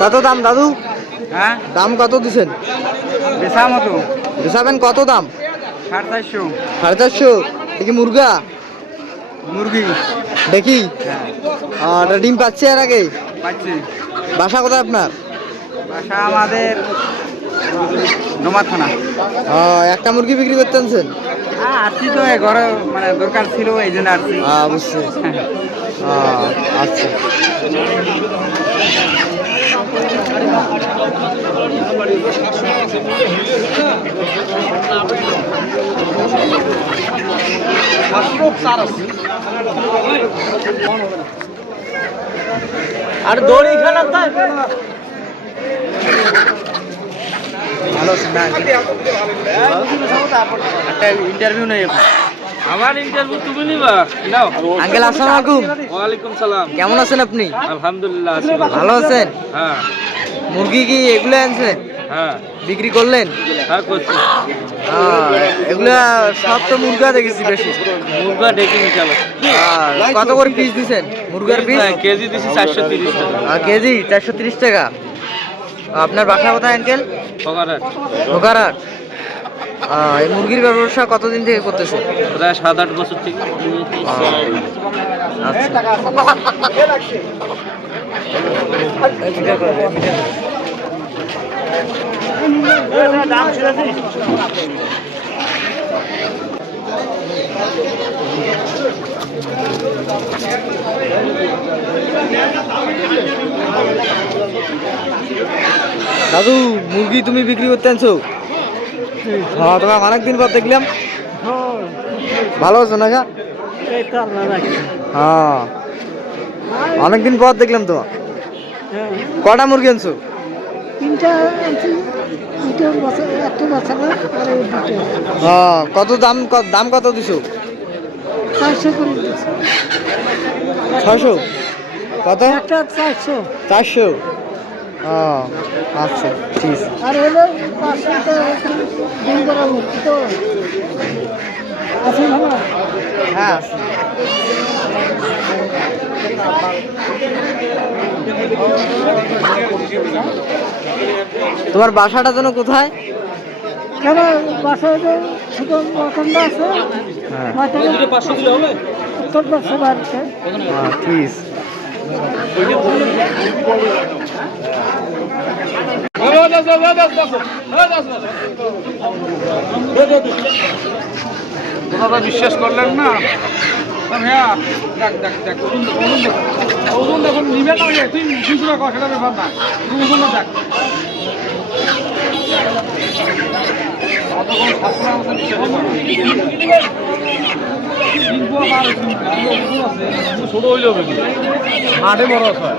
কত দাম দাদু? হ্যাঁ? দাম কত দিছেন? বেসা মতো। বেচাবেন কত দাম? সাড়ে চারশো। সাড়ে চারশো। দেখি মুরগা? মুরগি। দেখি। হ্যাঁ। ডিম পাচ্ছে এর আগে? পাচ্ছি। বাসা কোথায় আপনার? বাসা আমাদের নোমা থানা আহ, একটা মুরগি বিক্রি করতে আনছেন? হ্যাঁ আসছি তো ঘরে মানে দরকার ছিল এই জন্য আসছি। বুঝছি। আহ, আচ্ছা। আর দড়ি খানা ভালো একটা ইন্টারভিউ নেই আমার ইন্টারভিউ তুমি নিবা। নাও। আঙ্কেল আসসালামু আলাইকুম। ওয়ালাইকুম সালাম। কেমন আছেন আপনি? আলহামদুলিল্লাহ আছি। ভালো। আছেন? হ্যাঁ। মুরগি কি এগুলো আনছেন? হ্যাঁ। বিক্রি করলেন? হ্যাঁ করছি। এগুলা সব তো মুরগা দেখেছি বেশি। মুরগা ডেকে নিচালো আর কত করে পিস দিছেন? মুরগার পিস কেজি দিছি চারশো তিরিশ টাকা। কেজি? চারশো তিরিশ টাকা। আপনার বাসা কোথায় আঙ্কেল? এই মুরগির ব্যবসা কতদিন থেকে করতেছে? প্রায় সাত আট বছর থেকে। আচ্ছা। দাদু মুরগি তুমি বিক্রি করতে আনছো? হ্যাঁ তোমার অনেকদিন পর দেখলাম। ভালো আছো না? হ্যাঁ। অনেকদিন পর দেখলাম তো কটা মুরগি আনছো? হ্যাঁ কত দাম দাম কত দিছো? ছশো কত? চারশো। চারশো? ও আচ্ছা ঠিক আছে আর হলো হ্যাঁ তোমার বাসাটা যেন কোথায়? কেন বাসায় যে ছোট মটনটা আছে হ্যাঁ। উত্তর পাশে বাড়িতে। হ্যাঁ ঠিক আছে তোমরা বিশ্বাস করলেন না? হ্যাঁ দেখ দেখ দেখ ওজন দেখ, ওজন দেখুন নিবে তুই টাকা সেটা ব্যাপার না দেখ। না। ছোট হইলেও মাঠে বড় হয়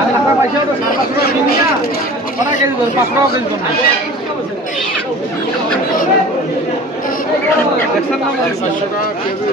আরে টাকা পয়সা তো সাত পাঁচশো টাকা কিনি না কটা কেজি ধর পাঁচ টাকা কেজি ধর দেখছেন না পাঁচশো টাকা কেজি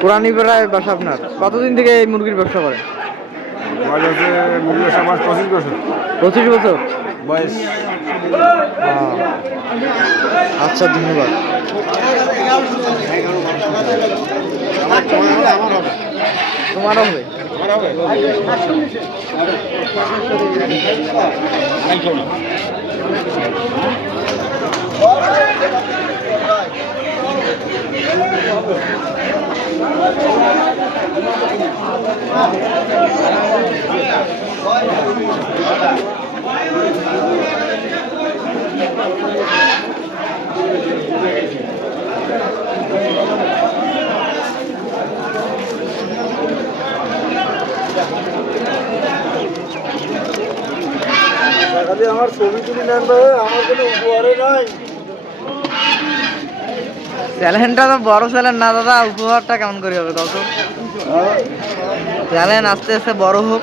পুরানি বেড়ায় বাসা আপনার। কতদিন থেকে এই মুরগির ব্যবসা করে? বয়স মুরগির পঁচিশ বছর। পঁচিশ বছর? বয়স আচ্ছা ধন্যবাদ। তোমারও হবে। খালি আমার ছবি তুলি নেন ভাই আমার কোনো উপহারে নাই। চ্যালেঞ্জটা তো বড় চ্যালেঞ্জ না দাদা উপহারটা কেমন করে হবে কত চ্যালেঞ্জ আস্তে আস্তে বড় হোক।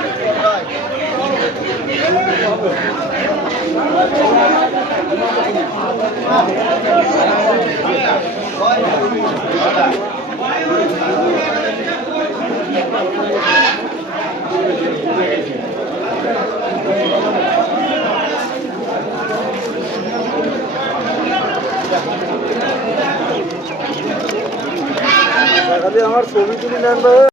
আমার ছবি তুলি নেন